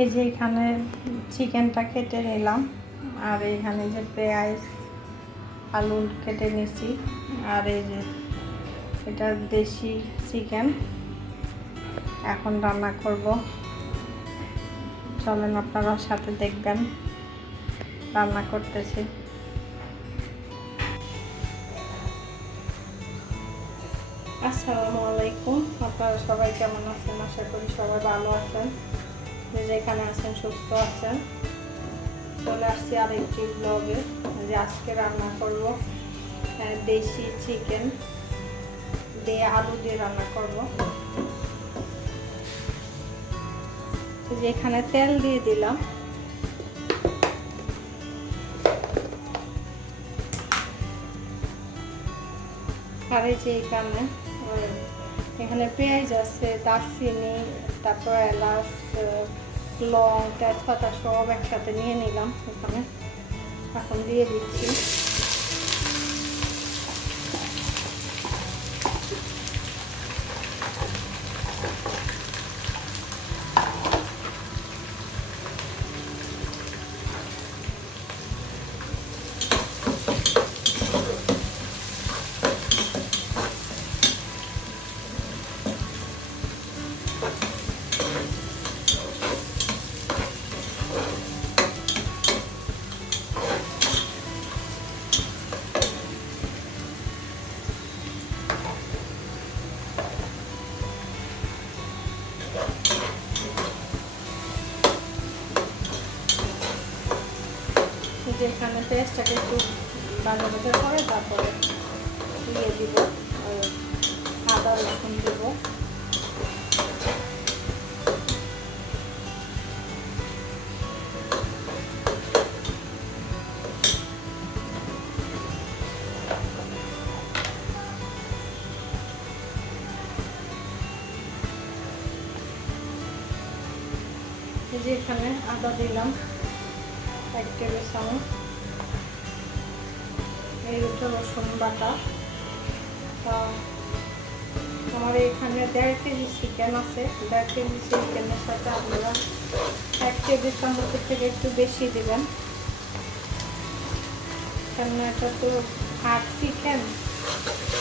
এই যে এখানে চিকেনটা কেটে নিলাম, আর এখানে যে পেঁয়াজ, আলু কেটে নিছি, আর এই যে এটা দেশি চিকেন। এখন রান্না করব। চলেন আপনারা সাথে দেখবেন, রান্না করতেছি। আসসালামু আলাইকুম, আপনারা সবাই কেমন আছেন? আশা করি সবাই ভালো আছেন। যেখানে আছেন, সুস্থ আছেন। চলে আসছি আরেকটি ব্লগে যে আজকে রান্না করব দেশি চিকেন দিয়ে আলু দিয়ে রান্না করব। এই যে এখানে তেল দিয়ে দিলাম। আর এই যে এখানে এখানে পেঁয়াজ আছে, দারচিনি, তারপর এলাচ আহ, লং তেজপাতা সব একসাথে নিয়ে নিলাম এখানে এখন দিয়ে দিচ্ছি পেঁয়াজটাকে একটু ভাজা ভাজা করে, তারপরে দিয়ে দিব আদা, রসুন দিব। যে এখানে আদা দিলাম, এক টেবিল চামচ। এই হচ্ছে রসুন বাটা। আমার এখানে দেড় কেজি চিকেন আছে। দেড় কেজি চিকেনের সাথে আপনারা এক কেজি চামচের থেকে একটু বেশি দেবেন। কেননা এটা তো হাট চিকেন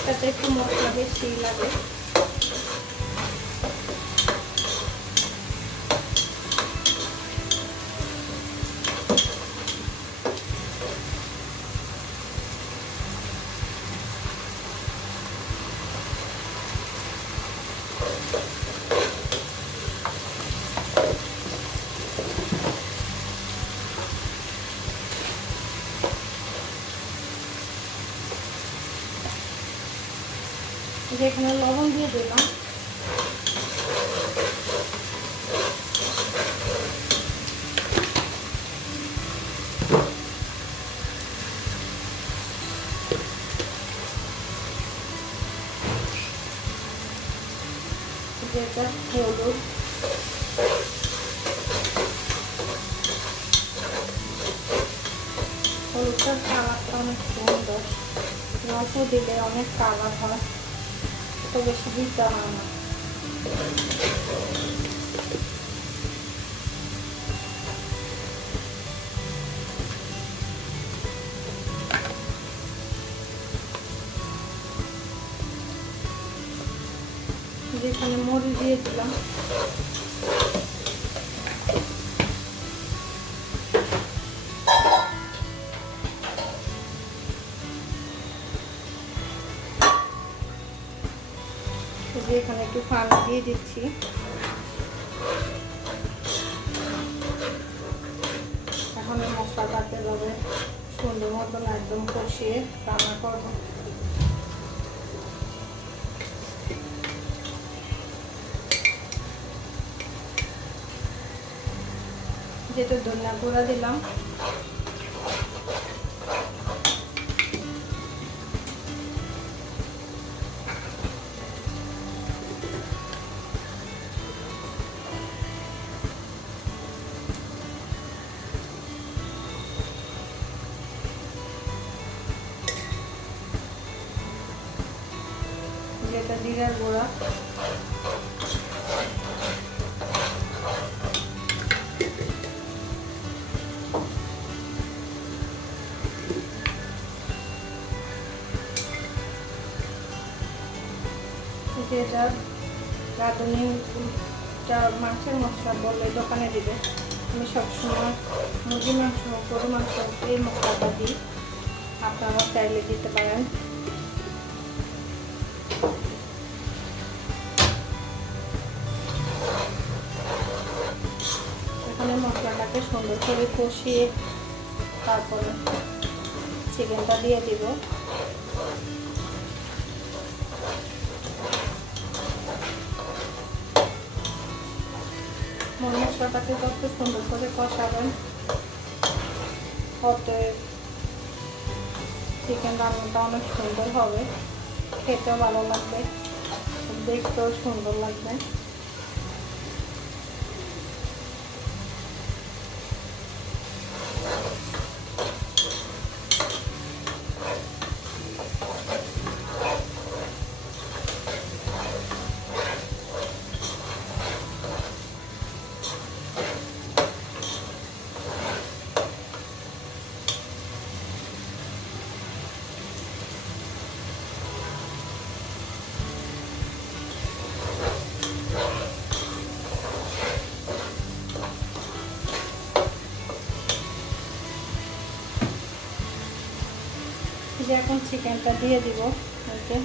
তাতে একটু মশলা বেশি লাগে। যেখানে লবণ দিয়ে দিলাম। যেটা হলুদ। হলুদটার কালারটা অনেক সুন্দর। অল্প দিলে অনেক কালার হয়। তো বেশি দিতে হয় না। যেখানে মরি দিয়ে যে এখানে একটু পানি দিয়ে দিচ্ছি। এখন মশলাটাকে যাবে সুন্দর মতন একদম কষিয়ে রান্না করব। যেটা ধনিয়া গুঁড়া দিলাম এটা জিরার গোড়া মাছের মশলা বললে দোকানে দিবে। আমি সবসময় মুরগি মাংস গরু মাংস, এই মশলাটা দিই। আপনারা চাইলে দিতে পারেন। মশলাটাকে সুন্দর করে কষিয়ে তারপরে চিকেনটা দিয়ে দিব। মশলাটাকে যত সুন্দর করে কষাবেন তত চিকেন রান্নাটা অনেক সুন্দর হবে। খেতেও ভালো লাগবে, দেখতেও সুন্দর লাগবে। এখন চিকেনটা দিয়ে দিব ওকে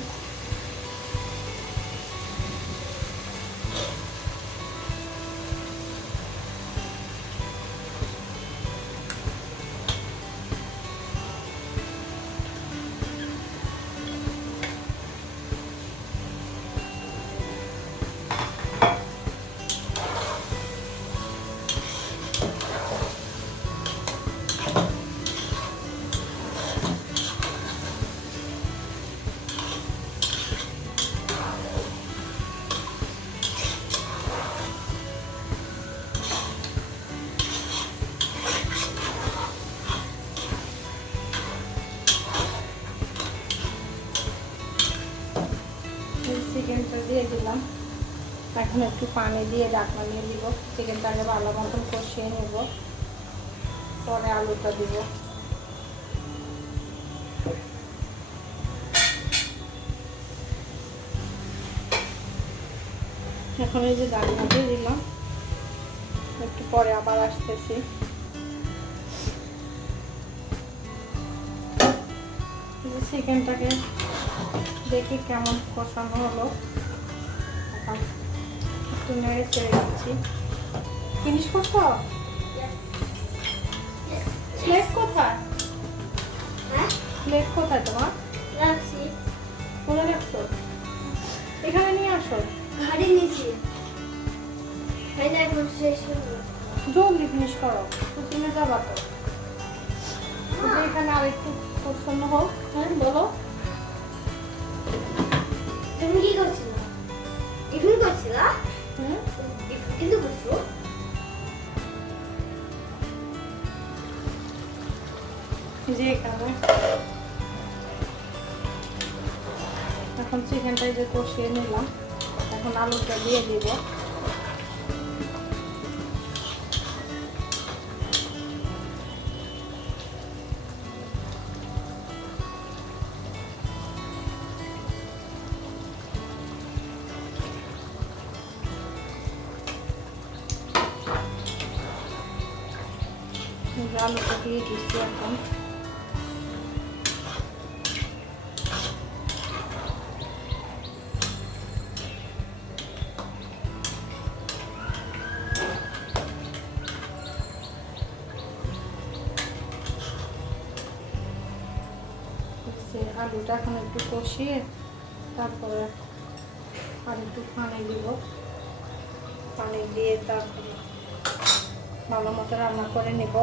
চিকেনটা দিয়ে দিলাম। এখন একটু পানি দিয়ে ডাকনা নিয়ে দিব। চিকেনটাকে ভালো মতন কষিয়ে নেব। পরে আলুটা দিব। এখন এই যে ডাকনা দিয়ে দিলাম। একটু পরে আবার আসতেছি। চিকেনটাকে দেখি কেমন কষানো হলো। এখন একটু নেড়ে ছেড়ে দিচ্ছি ফিনিশ করছ প্লেট কোথায়? হ্যাঁ প্লেট কোথায় তোমার? রাখছি। কোনে রাখছো? এখানে নিয়ে আসো। ঘাড়ি নিচে। হয় জলদি ফিনিশ করো। কুচিনে যাবা তো। এখানে আর একটু প্রসন্ন হোক হ্যাঁ বলো। তুমি কি করছিল টিফিন করছিল হুম টিফিন কিন্তু করছ যে এখানে এখন চিকেনটা যে কষিয়ে নিলাম এখন আলুটা দিয়ে দিব আলুটা দিয়ে দিচ্ছি এখন আলুটা এখন একটু কষিয়ে তারপরে আর একটু পানি দিব। পানি দিয়ে তারপরে ভালো মতো রান্না করে নিব।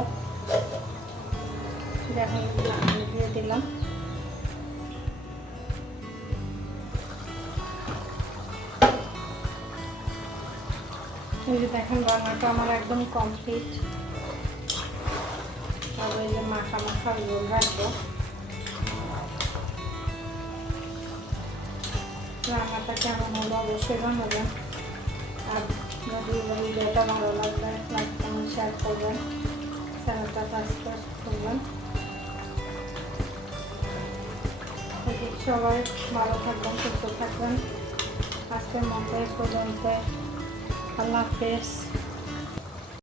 দেখুন পানি দিয়ে দিলাম। দেখেন রান্নাটা আমার একদম কমপ্লিট আর ওই যে মাখা মাখা রোল রাখব। রান্নাটা কেমন হলো অবশ্যই জানাবেন। আর যদি ভিডিওটা ভালো লাগলে লাইক শেয়ার করবেন। চ্যানেলটা সাবস্ক্রাইব করবেন। সবাই ভালো থাকবেন সুস্থ থাকবেন। আজকের মতো পর্যন্ত। আল্লাহ হাফেজ।